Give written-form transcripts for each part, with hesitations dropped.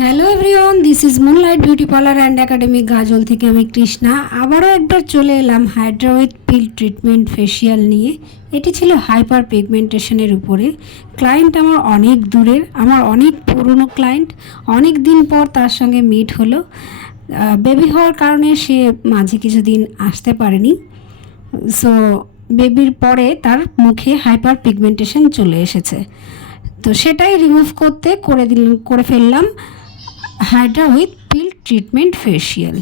Hello everyone, this is moonlight beauty parlour and academy Gazole থেকে আমি কৃষ্ণা। আবারও একবার চলে এলাম hydra with peel treatment facial নিয়ে। এটি ছিল হাইপার পিগমেন্টেশনের উপরে। ক্লায়েন্ট আমার অনেক দূরের, আমার অনেক পুরনো ক্লায়েন্ট। অনেক দিন পর তার সঙ্গে মিট হলো। বেবি হওয়ার কারণে সে মাঝে কিছুদিন আসতে পারেনি। সো বেবির পরে তার মুখে হাইপার পিগমেন্টেশন চলে এসেছে। তো সেটাই রিমুভ করে ফেললাম hydra with peel treatment facial.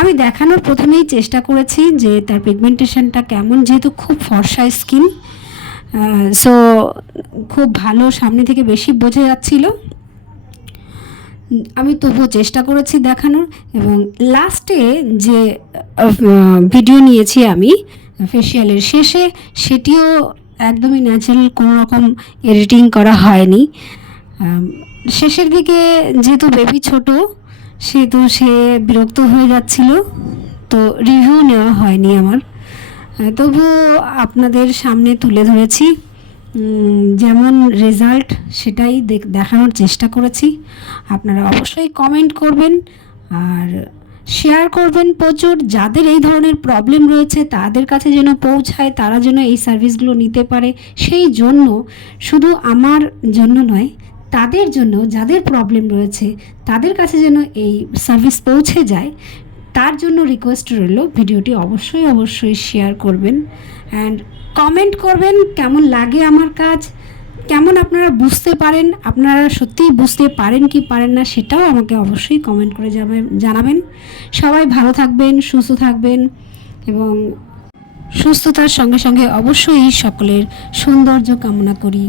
আমি দেখানোর প্রথমেই চেষ্টা করেছি যে তার পিগমেন্টেশনটা কেমন, যেহেতু খুব ফর্সা স্কিন। সো খুব ভালো সামনে থেকে বেশি বোঝা যাচ্ছিল। আমি তবুও চেষ্টা করেছি দেখানোর, এবং লাস্টে যে ভিডিও নিয়েছি আমি ফেসিয়ালের শেষে, সেটিও একদমই ন্যাচারাল, কোনো রকম এডিটিং করা হয়নি। শেষের দিকে যেহেতু বেবি ছোট, সেহেতু সে বিরক্ত হয়ে যাচ্ছিল, তো রিভিউ নেওয়া হয়নি আমার। তবুও আপনাদের সামনে তুলে ধরেছি, যেমন রেজাল্ট সেটাই দেখানোর চেষ্টা করেছি। আপনারা অবশ্যই কমেন্ট করবেন আর শেয়ার করবেন প্রচুর। যাদের এই ধরনের প্রবলেম রয়েছে তাদের কাছে যেন পৌঁছায়, তারা যেন এই সার্ভিসগুলো নিতে পারে। সেই জন্য শুধু আমার জন্য নয়, তাদের জন্য, যাদের প্রবলেম রয়েছে তাদের কাছে যেন এই সার্ভিস পৌঁছে যায়, তার জন্য রিকোয়েস্ট রইল ভিডিওটি অবশ্যই শেয়ার করবেন অ্যান্ড কমেন্ট করবেন কেমন লাগে আমার কাজ, কেমন আপনারা বুঝতে পারেন, আপনারা সত্যিই বুঝতে পারেন কি পারেন না, সেটাও আমাকে অবশ্যই কমেন্ট করে জানাবেন। সবাই ভালো থাকবেন, সুস্থ থাকবেন, এবং সুস্থতার সঙ্গে সঙ্গে অবশ্যই সকলের সৌন্দর্য কামনা করি।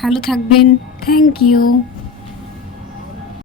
ভালো থাকবেন। Thank you.